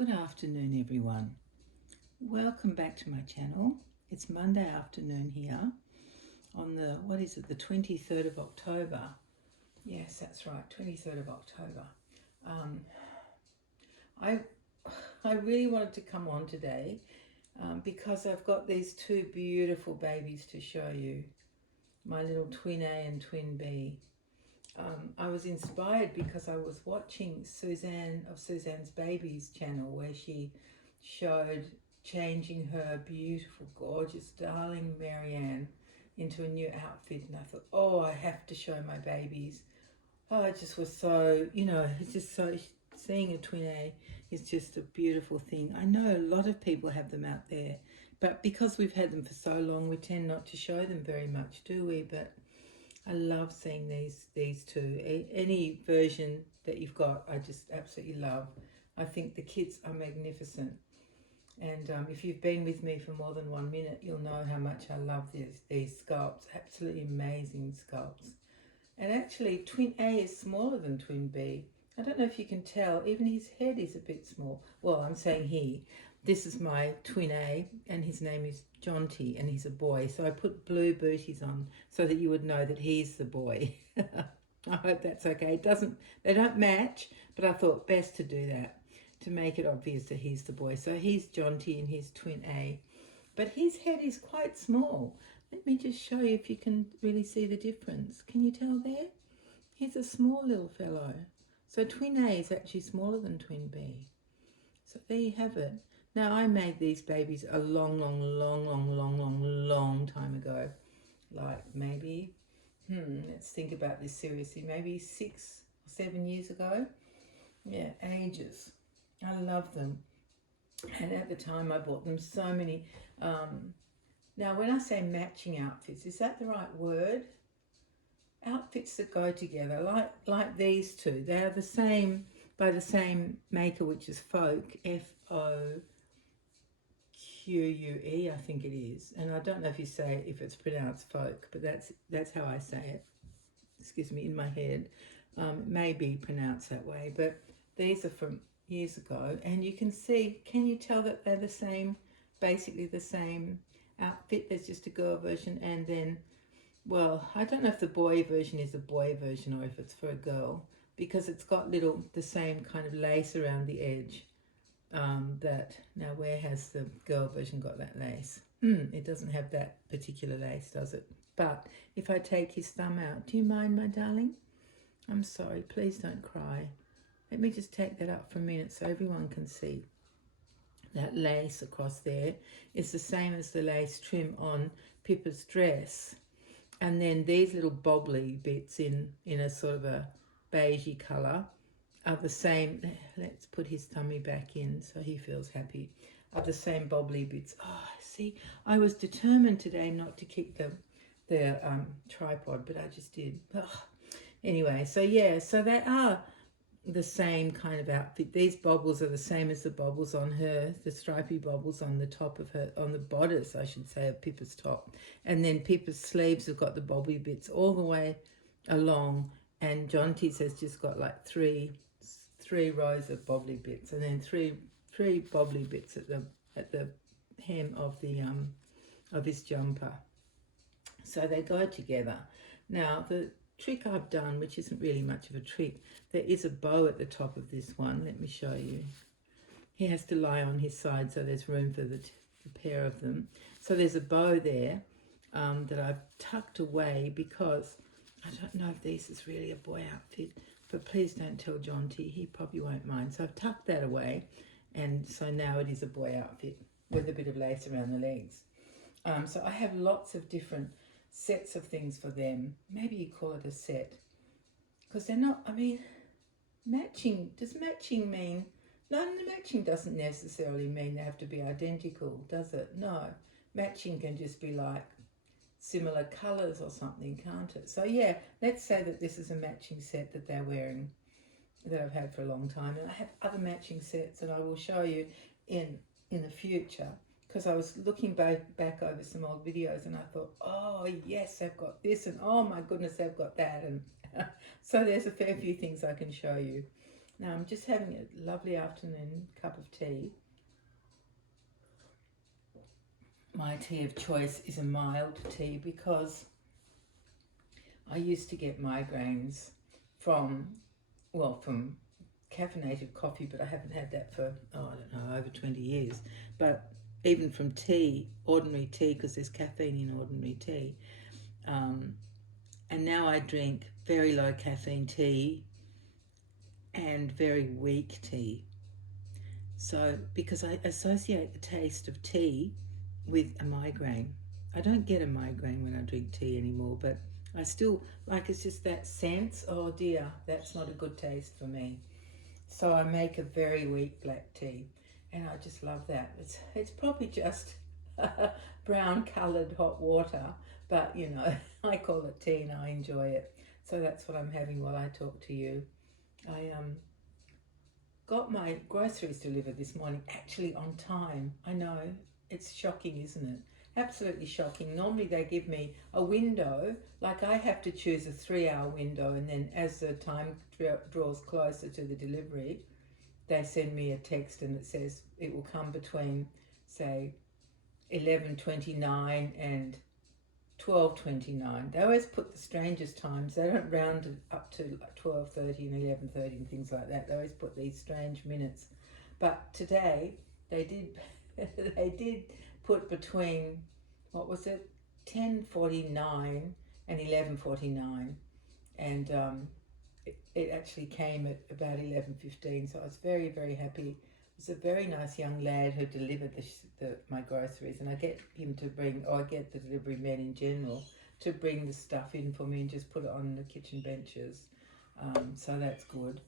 Good afternoon, everyone. Welcome back to my channel. It's Monday afternoon here on the 23rd of October. Yes, that's right, 23rd of October. Um, I, I really wanted to come on today because I've got these two beautiful babies to show you, my little twin A and twin B. I was inspired because I was watching Suzanne's Babies channel where she showed changing her beautiful, gorgeous, darling Marianne into a new outfit, and I thought, oh, I have to show my babies. Oh, it just was so, it's just so, seeing a twin A is just a beautiful thing. I know a lot of people have them out there, but because we've had them for so long, we tend not to show them very much, do we? But I love seeing these two. Any version that you've got, I just absolutely love. I think the kids are magnificent. And if you've been with me for more than 1 minute, you'll know how much I love these sculpts. Absolutely amazing sculpts. And actually, twin A is smaller than twin B. I don't know if you can tell, even his head is a bit small. Well, I'm saying he. This is my twin A, and his name is Jonty, and he's a boy. So I put blue booties on so that you would know that he's the boy. I hope that's okay. They don't match, but I thought best to do that to make it obvious that he's the boy. So he's Jonty and he's twin A. But his head is quite small. Let me just show you if you can really see the difference. Can you tell there? He's a small little fellow. So twin A is actually smaller than twin B. So there you have it. Now, I made these babies a long time ago. Like maybe, let's think about this seriously, maybe 6 or 7 years ago. Yeah, ages. I love them. And at the time I bought them so many. Now, when I say matching outfits, is that the right word? Outfits that go together, like these two. They are the same, by the same maker, which is Folk, Foque, I think it is. And I don't know if it's pronounced Folk, but that's how I say it. Excuse me, in my head. It may be pronounced that way, but these are from years ago, and you can see, can you tell that they're the same, basically the same outfit? There's just a girl version, and then, well, I don't know if the boy version is a boy version or if it's for a girl, because it's got the same kind of lace around the edge. Now where has the girl version got that lace? It doesn't have that particular lace, does it? But if I take his thumb out, do you mind, my darling? I'm sorry, please don't cry. Let me just take that up for a minute so everyone can see. That lace across there is the same as the lace trim on Pippa's dress. And then these little bobbly bits in a sort of a beigey colour are the same. Let's put his tummy back in so he feels happy. Are the same bobbly bits. Oh, see, I was determined today not to kick the tripod, but I just did. Oh. Anyway, so yeah, so they are the same kind of outfit. These bobbles are the same as the bobbles on her, the stripy bobbles on the top of her, on the bodice, I should say, of Pippa's top. And then Pippa's sleeves have got the bobbly bits all the way along, and Jonty's has just got like three rows of bobbly bits, and then three bobbly bits at the hem of the of his jumper. So they go together. Now the trick I've done, which isn't really much of a trick, there is a bow at the top of this one. Let me show you. He has to lie on his side so there's room for the pair of them. So there's a bow there that I've tucked away because I don't know if this is really a boy outfit, but please don't tell Jonty, he probably won't mind. So I've tucked that away, and so now it is a boy outfit with a bit of lace around the legs. So I have lots of different sets of things for them. Maybe you call it a set, because they're not, I mean, matching, does matching mean, no, matching doesn't necessarily mean they have to be identical, does it? No, matching can just be like similar colours or something, can't it? So yeah, let's say that this is a matching set that they're wearing, that I've had for a long time, and I have other matching sets that I will show you in the future, because I was looking back over some old videos and I thought, oh yes, they've got this, and oh my goodness, they've got that, and so there's a fair few things I can show you. Now I'm just having a lovely afternoon cup of tea. My tea of choice is a mild tea because I used to get migraines from caffeinated coffee, but I haven't had that for, I don't know, over 20 years. But even from tea, ordinary tea, because there's caffeine in ordinary tea. And now I drink very low caffeine tea and very weak tea. So, because I associate the taste of tea with a migraine. I don't get a migraine when I drink tea anymore, but I still, like, it's just that sense, oh dear, that's not a good taste for me. So I make a very weak black tea, and I just love that. It's probably just brown coloured hot water, but you know, I call it tea and I enjoy it. So that's what I'm having while I talk to you. I got my groceries delivered this morning, actually on time. I know, it's shocking, isn't it? Absolutely shocking. Normally they give me a window, like I have to choose a 3-hour window, and then as the time draws closer to the delivery, they send me a text and it says it will come between, say, 11:29 and 12:29. They always put the strangest times. They don't round it up to like 12:30 and 11:30 and things like that. They always put these strange minutes. But today they did they did put between, what was it, 10:49 and 11:49, and it actually came at about 11:15. So I was very, very happy. It was a very nice young lad who delivered my groceries, and I get him to bring, or I get the delivery men in general to bring the stuff in for me and just put it on the kitchen benches. So that's good.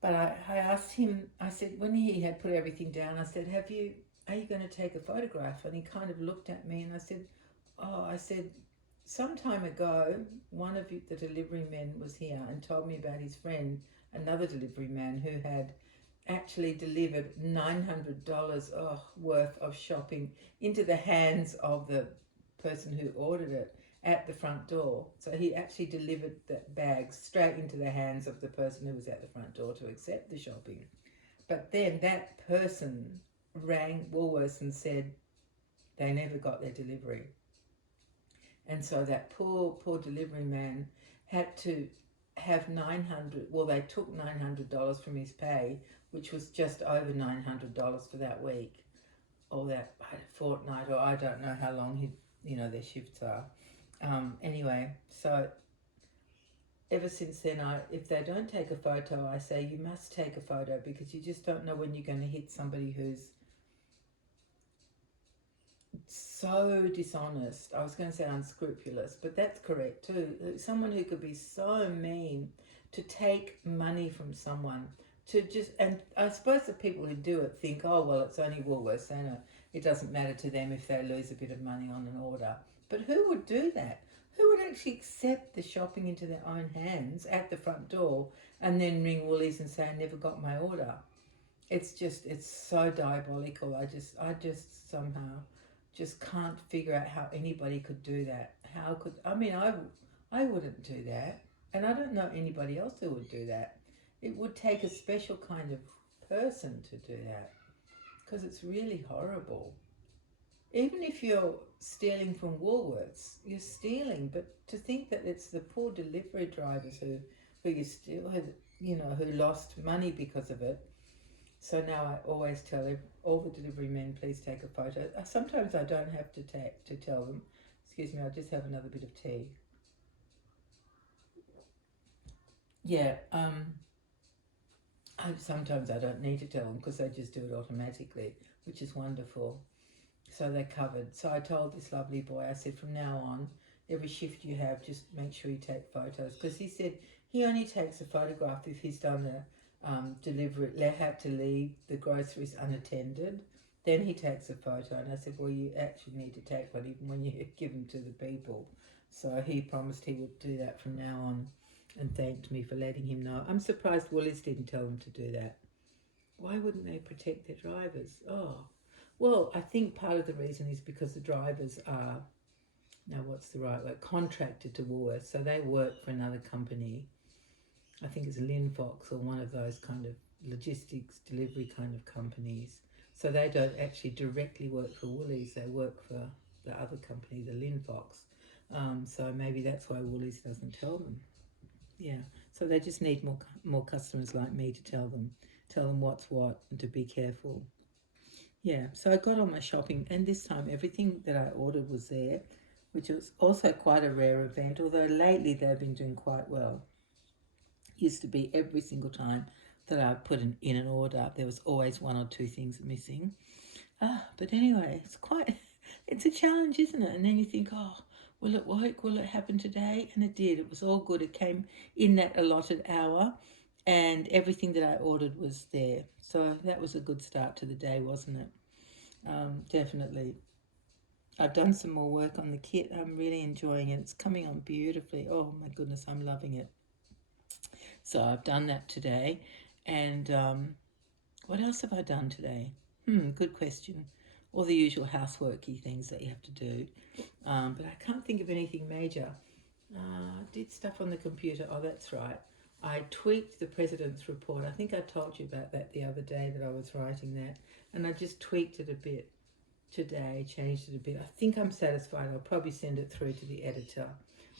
But I asked him, I said, when he had put everything down, I said, are you going to take a photograph? And he kind of looked at me and I said, some time ago, one of the delivery men was here and told me about his friend, another delivery man who had actually delivered $900 worth of shopping into the hands of the person who ordered it at the front door. So he actually delivered the bag straight into the hands of the person who was at the front door to accept the shopping. But then that person rang Woolworths and said they never got their delivery. And so that poor delivery man had to have they took $900 from his pay, which was just over $900 for that week, or that fortnight, or I don't know how long their shifts are. Anyway, so ever since then, if they don't take a photo, I say you must take a photo, because you just don't know when you're going to hit somebody who's so dishonest. I was going to say unscrupulous, but that's correct too. Someone who could be so mean to take money from someone, and I suppose the people who do it think, oh well, it's only Woolworths, and it doesn't matter to them if they lose a bit of money on an order. But who would do that? Who would actually accept the shopping into their own hands at the front door and then ring Woolies and say, I never got my order? It's so diabolical. I just somehow just can't figure out how anybody could do that. I wouldn't do that, and I don't know anybody else who would do that. It would take a special kind of person to do that, because it's really horrible. Even if you're stealing from Woolworths, you're stealing, but to think that it's the poor delivery drivers who who lost money because of it. So now I always tell all the delivery men, please take a photo. Sometimes I don't have to tell them. Excuse me, I'll just have another bit of tea. Yeah, sometimes I don't need to tell them because they just do it automatically, which is wonderful. So they're covered. So I told this lovely boy, I said, from now on, every shift you have, just make sure you take photos. Because he said he only takes a photograph if he's done the delivery, had to leave the groceries unattended. Then he takes a photo. And I said, well, you actually need to take one even when you give them to the people. So he promised he would do that from now on and thanked me for letting him know. I'm surprised Woolies didn't tell them to do that. Why wouldn't they protect their drivers? Oh, well, I think part of the reason is because the drivers are, now what's the right word, contracted to Woolworths. So they work for another company. I think it's Linfox or one of those kind of logistics delivery kind of companies. So they don't actually directly work for Woolies, they work for the other company, the Linfox. So maybe that's why Woolies doesn't tell them. Yeah, so they just need more customers like me to tell them what's what and to be careful. Yeah, so I got all my shopping, and this time everything that I ordered was there, which was also quite a rare event, although lately they've been doing quite well. Used to be every single time that I put in an order, there was always one or two things missing. But anyway, it's a challenge, isn't it? And then you think, oh, will it work? Will it happen today? And it did. It was all good. It came in that allotted hour, and everything that I ordered was there. So that was a good start to the day, wasn't it? Definitely. I've done some more work on the kit. I'm really enjoying it. It's coming on beautifully. Oh my goodness, I'm loving it. So I've done that today. And what else have I done today? Good question. All the usual houseworky things that you have to do. But I can't think of anything major. I did stuff on the computer. Oh, that's right. I tweaked the president's report. I think I told you about that the other day that I was writing that. And I just tweaked it a bit today, changed it a bit. I think I'm satisfied. I'll probably send it through to the editor.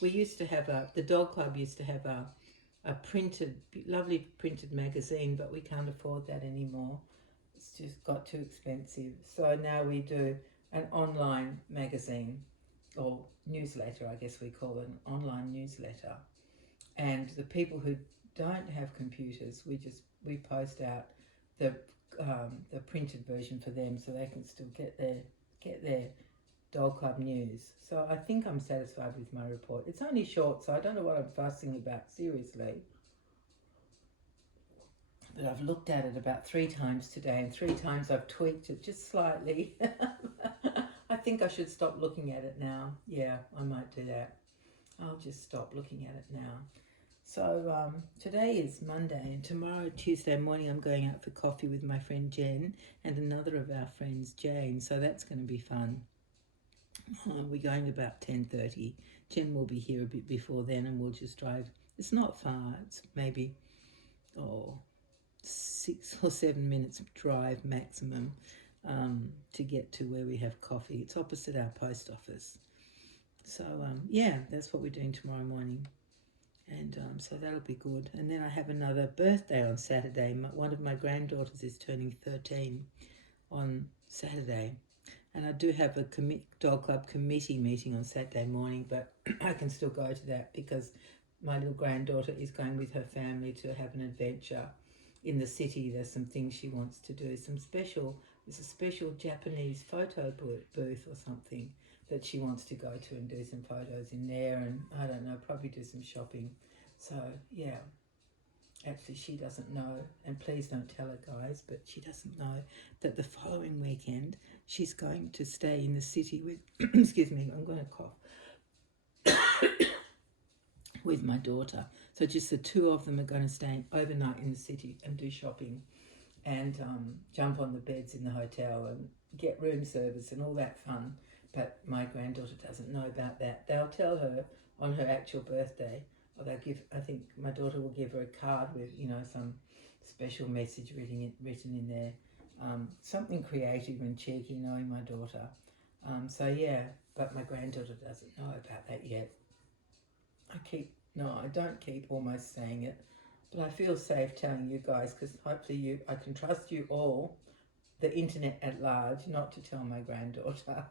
We used to have the dog club used to have a printed, lovely printed magazine, but we can't afford that anymore. It's just got too expensive. So now we do an online magazine or newsletter, I guess we call it, an online newsletter. And the people who don't have computers, we post out the the printed version for them, so they can still get their dog club news. So I think I'm satisfied with my report. It's only short, so I don't know what I'm fussing about seriously. But I've looked at it about 3 times today, and 3 times I've tweaked it just slightly. I think I should stop looking at it now. Yeah, I might do that. I'll just stop looking at it now. So today is Monday, and tomorrow, Tuesday morning, I'm going out for coffee with my friend Jen and another of our friends, Jane. So that's going to be fun. We're going about 10:30. Jen will be here a bit before then, and we'll just drive. It's not far. It's maybe 6 or 7 minutes drive maximum to get to where we have coffee. It's opposite our post office. So yeah, that's what we're doing tomorrow morning. And so that'll be good. And then I have another birthday on Saturday. One of my granddaughters is turning 13 on Saturday. And I do have a dog club committee meeting on Saturday morning, but I can still go to that because my little granddaughter is going with her family to have an adventure in the city. There's some things she wants to do. There's a special Japanese photo booth or something that she wants to go to and do some photos in there, and I don't know, probably do some shopping. So yeah, actually she doesn't know, and please don't tell her, guys, but she doesn't know that the following weekend she's going to stay in the city with excuse me, I'm going to cough with my daughter. So just the two of them are going to stay overnight in the city and do shopping and jump on the beds in the hotel and get room service and all that fun. But my granddaughter doesn't know about that. They'll tell her on her actual birthday, or I think my daughter will give her a card with, some special message written in there. Something creative and cheeky, knowing my daughter. So yeah, but my granddaughter doesn't know about that yet. I don't keep almost saying it, but I feel safe telling you guys because hopefully I can trust you all, the internet at large, not to tell my granddaughter.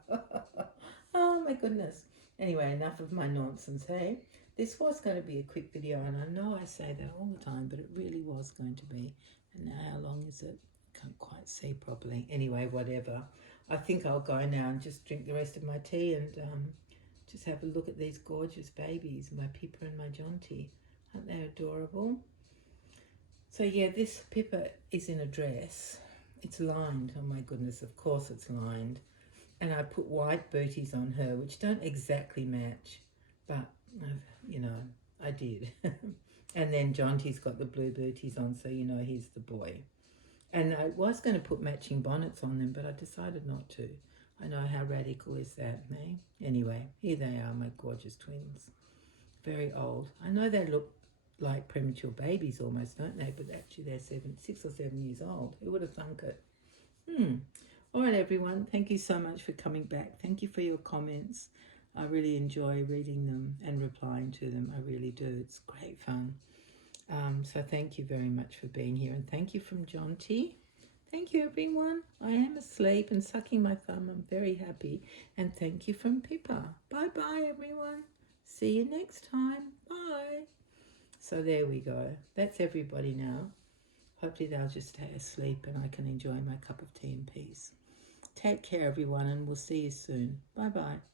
Oh my goodness. Anyway, enough of my nonsense, hey? This was going to be a quick video, and I know I say that all the time, but it really was going to be. And now how long is it? I can't quite see properly. Anyway, whatever. I think I'll go now and just drink the rest of my tea and just have a look at these gorgeous babies, my Pippa and my Jonty. Aren't they adorable? So yeah, this Pippa is in a dress. It's lined. Oh my goodness, of course it's lined. And I put white booties on her, which don't exactly match, but I did. And then Jonty's got the blue booties on, so he's the boy. And I was going to put matching bonnets on them, but I decided not to. I know, how radical is that, me? Anyway, here they are, my gorgeous twins. Very old. I know they look like premature babies almost, don't they? But actually they're 6 or 7 years old. Who would have thunk it? All right, everyone. Thank you so much for coming back. Thank you for your comments. I really enjoy reading them and replying to them. I really do. It's great fun. So thank you very much for being here. And thank you from John T. Thank you, everyone. I am asleep and sucking my thumb. I'm very happy. And thank you from Pippa. Bye-bye, everyone. See you next time. Bye. So there we go. That's everybody now. Hopefully they'll just stay asleep and I can enjoy my cup of tea in peace. Take care, everyone, and we'll see you soon. Bye-bye.